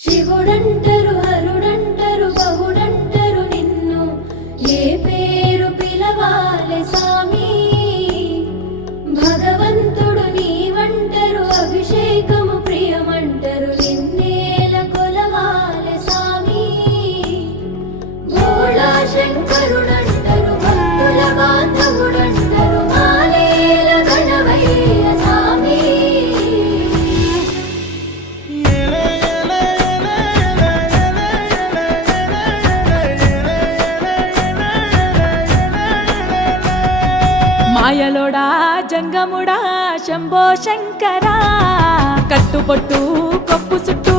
శివుడంటరు హరుడంటరు బహుడంటరు నిన్ను ఏ పేరు పిలవాలె స్వామి భగవంతుడు నీవంటరు అభిషేకము ప్రియమంటరు నిన్నేల కొలవాలె స్వామి భోళా శంకరుడంటరు భక్తుల బాంధవుడంటరు మాలేల గణవయ్య స్వామి మాయలోడా జంగముడా శంభో శంకరా కట్టుబొట్టు కొప్పు చుట్టూ